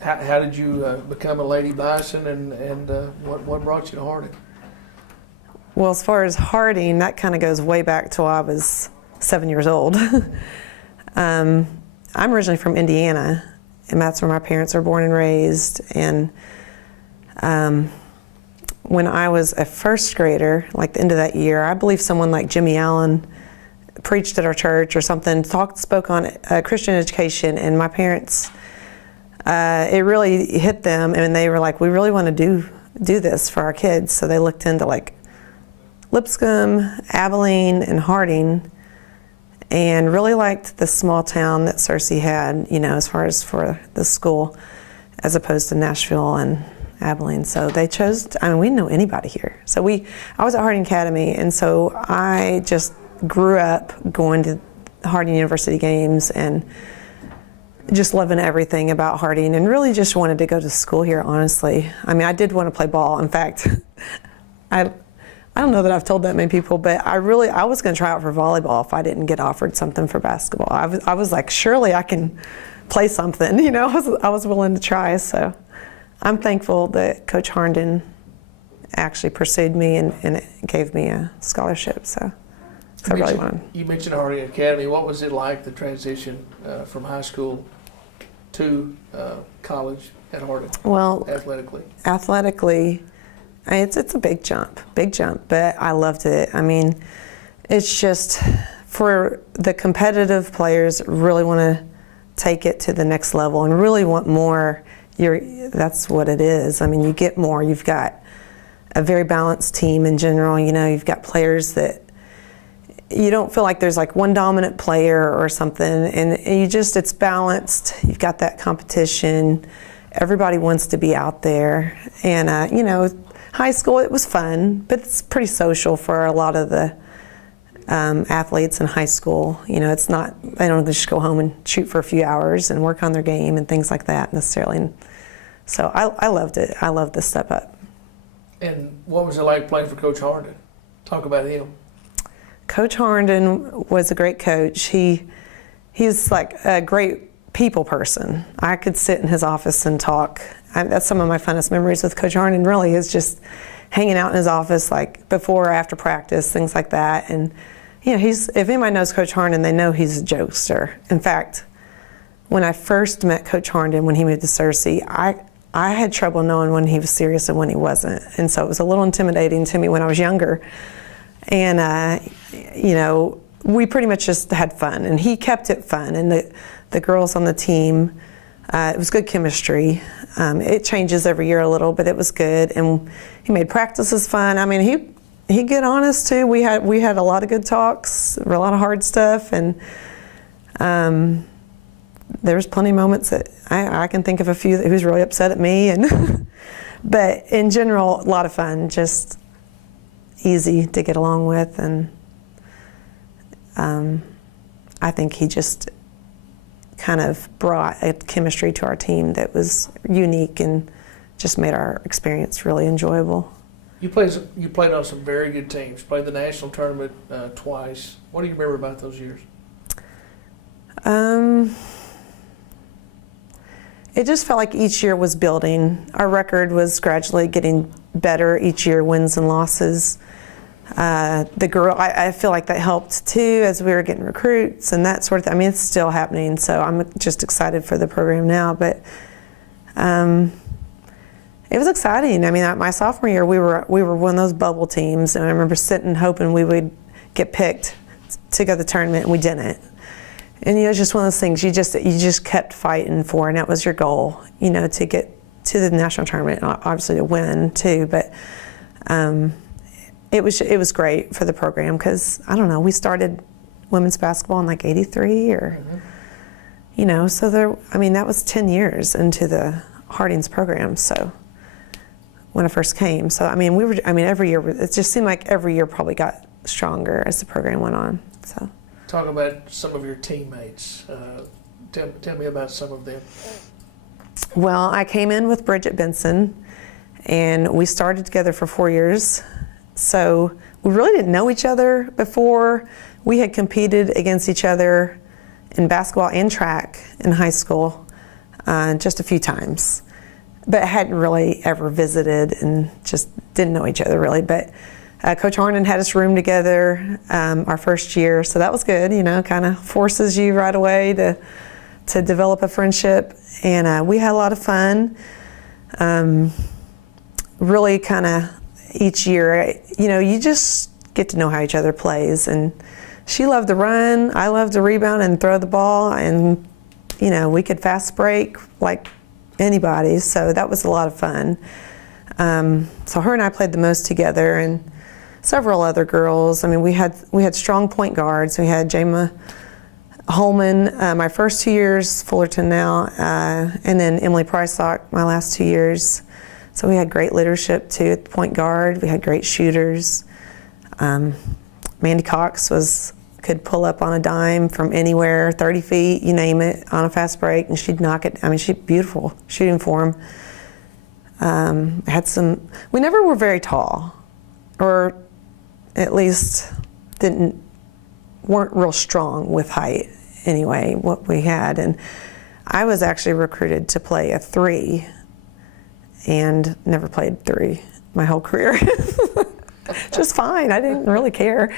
How did you become a Lady Bison, and what brought you to Harding? Well, as far as Harding, that kind of goes way back to when I was 7 years old. I'm originally from Indiana, and that's where my parents are born and raised. And when I was a first grader, like the end of that year, I believe someone like Jimmy Allen preached at our church or something, spoke on Christian education, and my parents, it really hit them, and they were like, we really want to do this for our kids. So they looked into like Lipscomb, Abilene, and Harding, and really liked the small town that Searcy had, you know, as far as for the school, as opposed to Nashville and Abilene. So they chose, I mean, we didn't know anybody here. So I was at Harding Academy, and so I just grew up going to Harding University games and just loving everything about Harding, and really just wanted to go to school here, honestly. I mean, I did want to play ball. In fact, I don't know that I've told that many people, but I was going to try out for volleyball if I didn't get offered something for basketball. I was like, surely I can play something, you know. I was willing to try. So I'm thankful that Coach Harnden actually pursued me and gave me a scholarship. So I really wanted. You mentioned Harding Academy. What was it like, the transition from high school to college at Harding? Well, athletically, it's a big jump, but I loved it. I mean, it's just for the competitive players really want to take it to the next level and really want more. That's what it is. I mean, you get more. You've got a very balanced team in general. You know, you've got players that you don't feel like there's like one dominant player or something, and it's balanced. You've got that competition. Everybody wants to be out there, and you know, high school, it was fun, but it's pretty social for a lot of the athletes in high school. You know, it's not, they don't just go home and shoot for a few hours and work on their game and things like that necessarily. So I loved it. I loved the step up. And what was it like playing for Coach Harnden? Talk about him. Coach Harnden was a great coach. He's like a great people person. I could sit in his office and talk. That's some of my funnest memories with Coach Harnden, really, is just hanging out in his office, like before or after practice, things like that. And you know, if anybody knows Coach Harnden, they know he's a jokester. In fact, when I first met Coach Harnden when he moved to Searcy, I had trouble knowing when he was serious and when he wasn't. And so it was a little intimidating to me when I was younger. And you know, we pretty much just had fun, and he kept it fun. And the girls on the team, it was good chemistry. It changes every year a little, but it was good. And he made practices fun. I mean, he get honest too. We had a lot of good talks, a lot of hard stuff, and there was plenty of moments that I can think of a few that he was really upset at me, and but in general, a lot of fun, just easy to get along with, and I think he just kind of brought a chemistry to our team that was unique and just made our experience really enjoyable. You played on some very good teams. Played the national tournament twice. What do you remember about those years? It just felt like each year was building. Our record was gradually getting better each year, wins and losses. I feel like that helped too, as we were getting recruits and that sort of thing. I mean, it's still happening, so I'm just excited for the program now. But it was exciting. I mean, my sophomore year, we were one of those bubble teams, and I remember sitting hoping we would get picked to go to the tournament, and we didn't. And you know, it's just one of those things you just kept fighting for, and that was your goal, you know, to get to the national tournament, obviously to win too. But it was great for the program because, I don't know, we started women's basketball in like '83 or, you know, so that was 10 years into the Harding's program. So when I first came, so every year, it just seemed like every year probably got stronger as the program went on. So talk about some of your teammates. Tell me about some of them. Well, I came in with Bridget Benson, and we started together for 4 years. So we really didn't know each other before. We had competed against each other in basketball and track in high school. just a few times, but hadn't really ever visited and just didn't know each other really. But Coach Harnan had us room together our first year, so that was good. Kind of forces you right away to develop a friendship, and we had a lot of fun. Really kind of each year, you just get to know how each other plays. And she loved to run, I loved to rebound and throw the ball, and we could fast break like anybody, so that was a lot of fun. So her and I played the most together, and several other girls. I mean, we had strong point guards. We had Jama Holman my first 2 years, Fullerton now, and then Emily Pricelock my last 2 years. So we had great leadership too at the point guard. We had great shooters. Mandy Cox could pull up on a dime from anywhere, 30 feet, you name it, on a fast break, and she'd knock it. I mean, she's beautiful shooting form. We never were very tall, or at least weren't real strong with height anyway, what we had. And I was actually recruited to play a 3 and never played 3 my whole career. Just fine, I didn't really care.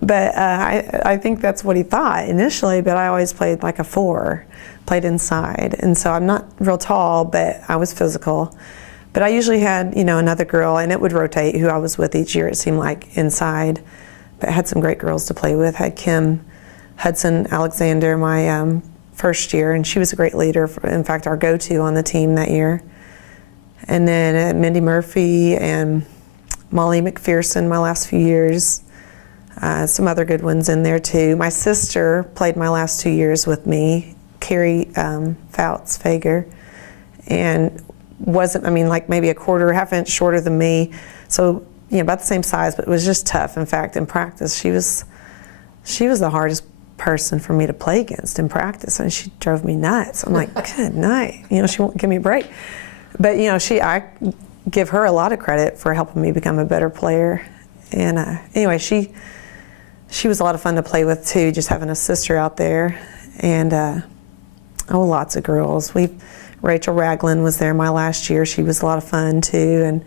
But I think that's what he thought initially, but I always played like a 4, played inside. And so I'm not real tall, but I was physical. But I usually had, another girl, and it would rotate who I was with each year, it seemed like, inside. But I had some great girls to play with. I had Kim Hudson Alexander my first year, and she was a great leader, in fact, our go-to on the team that year. And then Mindy Murphy and Molly McPherson my last few years. Some other good ones in there too. My sister played my last 2 years with me, Carrie Fouts Fager, and wasn't, like maybe a quarter, half inch shorter than me. So, about the same size, but it was just tough. In fact, in practice, she was the hardest person for me to play against in practice, and she drove me nuts. I'm like, good night. She won't give me a break. But, I give her a lot of credit for helping me become a better player. And anyway, she was a lot of fun to play with too, just having a sister out there. And lots of girls. Rachel Ragland was there my last year. She was a lot of fun too. And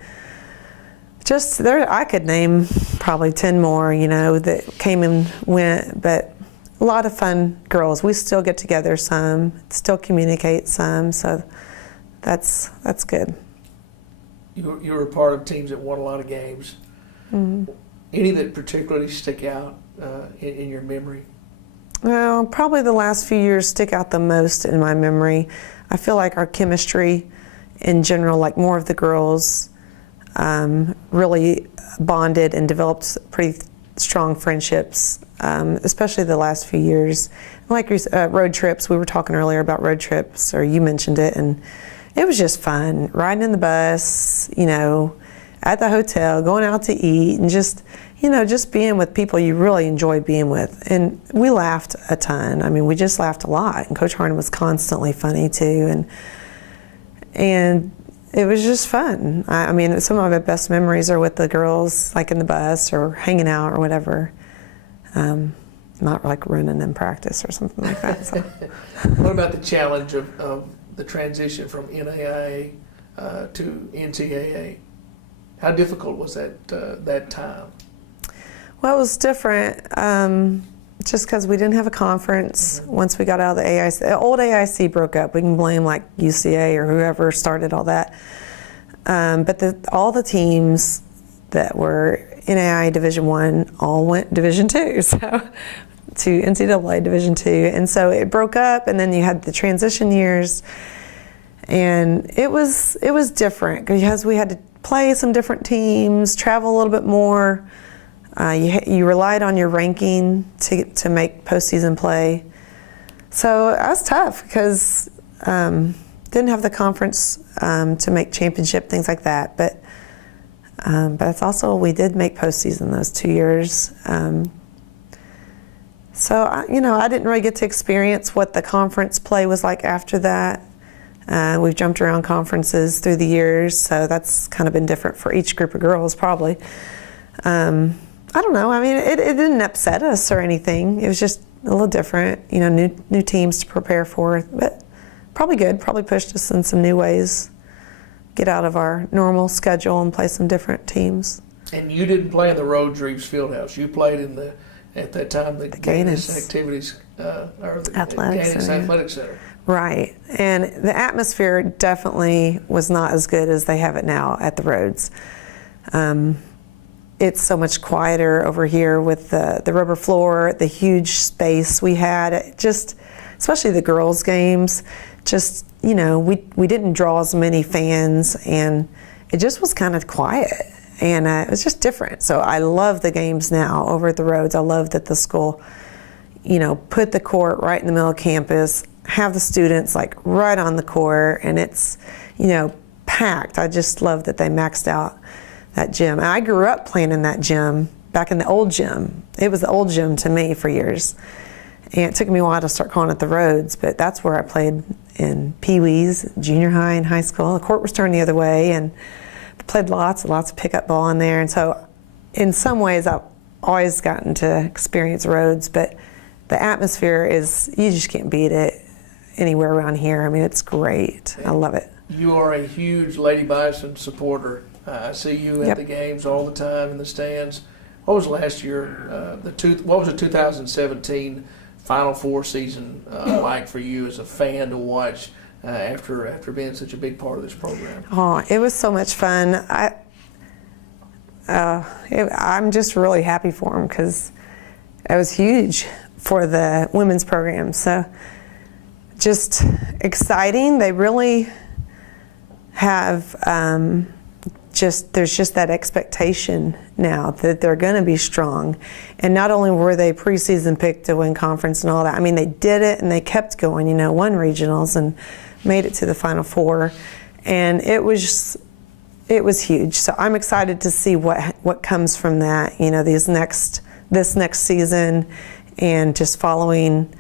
just there, I could name probably 10 more, that came and went, but a lot of fun girls. We still get together some, still communicate some, so that's good. You were a part of teams that won a lot of games. Mm-hmm. Any that particularly stick out in your memory? Well, probably the last few years stick out the most in my memory. I feel like our chemistry in general, like more of the girls, really bonded and developed pretty strong friendships, especially the last few years. Like road trips, we were talking earlier about road trips, or you mentioned it, and it was just fun, riding in the bus, at the hotel, going out to eat, and just being with people you really enjoy being with. And we laughed a ton. We just laughed a lot. And Coach Harnan was constantly funny too. And it was just fun. Some of my best memories are with the girls, like in the bus or hanging out or whatever. Not like running in practice or something like that. So. What about the challenge of the transition from NAIA to NCAA? How difficult was that time? Well, it was different just because we didn't have a conference. Mm-hmm. Once we got out of the AIC. The old AIC broke up. We can blame like UCA or whoever started all that. But all the teams that were NAIA Division I all went Division II, so to NCAA Division II. And so it broke up, and then you had the transition years. And it was different because we had to play some different teams, travel a little bit more. You relied on your ranking to make postseason play. So that was tough because didn't have the conference to make championship, things like that. But it's also, we did make postseason those 2 years. So I didn't really get to experience what the conference play was like after that. We've jumped around conferences through the years, so that's kind of been different for each group of girls, probably. I don't know. It didn't upset us or anything. It was just a little different, new teams to prepare for. But probably good. Probably pushed us in some new ways, get out of our normal schedule and play some different teams. And you didn't play in the Rhodes Reeves Fieldhouse. You played in at that time, the Gaines Activities, or the Gaines Athletic Center. Right. And the atmosphere definitely was not as good as they have it now at the Rhodes. It's so much quieter over here with the rubber floor, the huge space we had, just, especially the girls' games, just, we didn't draw as many fans, and it just was kind of quiet. And it was just different. So I love the games now over at the Rhodes. I love that the school, put the court right in the middle of campus, have the students like right on the court, and it's, packed. I just love that they maxed out that gym. And I grew up playing in that gym, back in the old gym. It was the old gym to me for years. And it took me a while to start calling it the Rhodes, but that's where I played in Pee-wees, junior high and high school. The court was turned the other way, and played lots of pickup ball in there. And so in some ways I've always gotten to experience Rhodes, but the atmosphere is, you just can't beat it anywhere around here. I mean, it's great. I love it. You are a huge Lady Bison supporter. I see you at the games all the time in the stands. What was last year, what was the 2017 Final Four season like for you as a fan to watch after being such a big part of this program? Oh, it was so much fun. I'm just really happy for them because it was huge for the women's program. So just exciting. They really have there's just that expectation now that they're going to be strong. And not only were they preseason picked to win conference and all that, I mean, they did it and they kept going, won regionals and made it to the Final Four. And it was huge. So I'm excited to see what comes from that, this next season, and just following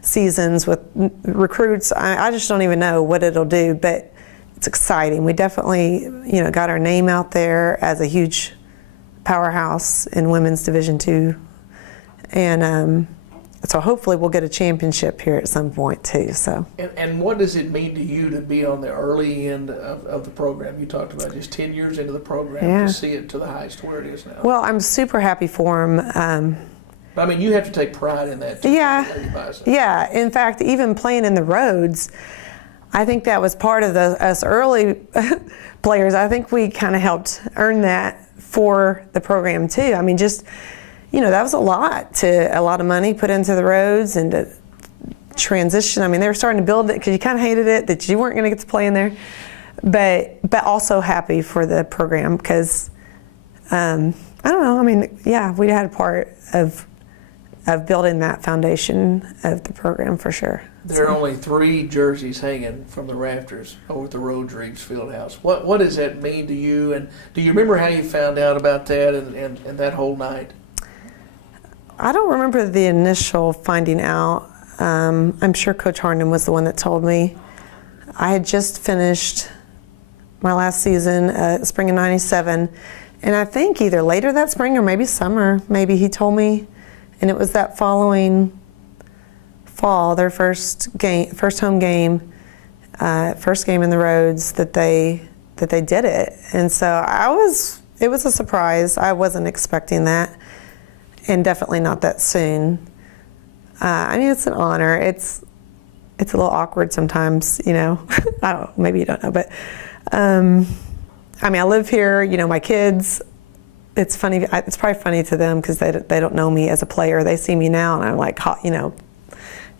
seasons with recruits. I just don't even know what it'll do, but it's exciting. We definitely, got our name out there as a huge powerhouse in women's Division II. And so hopefully we'll get a championship here at some point too. So. And what does it mean to you to be on the early end of the program? You talked about just 10 years into the program to see it to the heights to where it is now. Well, I'm super happy for them. But I mean, you have to take pride in that too. Yeah. In fact, even playing in the Rhodes, I think that was part of us early players. I think we kind of helped earn that for the program too. I mean, just, that was a lot of money put into the Rhodes and to transition. I mean, they were starting to build it because you kind of hated it that you weren't going to get to play in there, but also happy for the program because, I don't know. I mean, we had a part of building that foundation of the program for sure. There are only 3 jerseys hanging from the rafters over at the Rhodes Reeves Fieldhouse. What does that mean to you? And do you remember how you found out about that and that whole night? I don't remember the initial finding out. I'm sure Coach Harnden was the one that told me. I had just finished my last season, spring of '97, and I think either later that spring or maybe summer, maybe he told me, and it was that following fall, their first home game, first game in the Rhodes that they did it, and so it was a surprise. I wasn't expecting that, and definitely not that soon. I mean, it's an honor. It's a little awkward sometimes, I don't know, maybe you don't know, but I mean, I live here. My kids. It's funny. It's probably funny to them because they don't know me as a player. They see me now, and I'm like,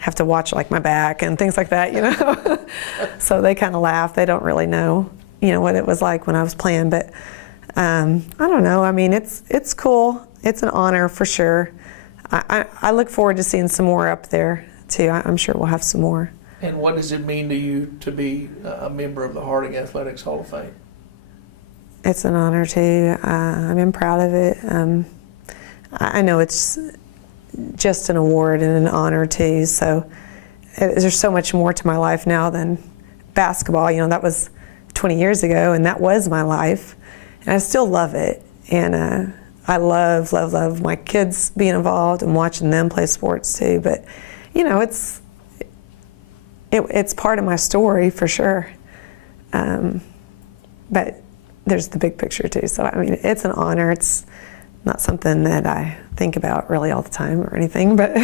have to watch like my back and things like that, So they kind of laugh. They don't really know, what it was like when I was playing. But I don't know. I mean, it's cool. It's an honor for sure. I look forward to seeing some more up there too. I'm sure we'll have some more. And what does it mean to you to be a member of the Harding Athletics Hall of Fame? It's an honor too. I'm proud of it. I know it's just an award and an honor too. So there's so much more to my life now than basketball. That was 20 years ago, and that was my life, and I still love it. And I love my kids being involved and watching them play sports too. But it's part of my story for sure. But there's the big picture too. So I mean, it's an honor. It's not something that I think about really all the time or anything, but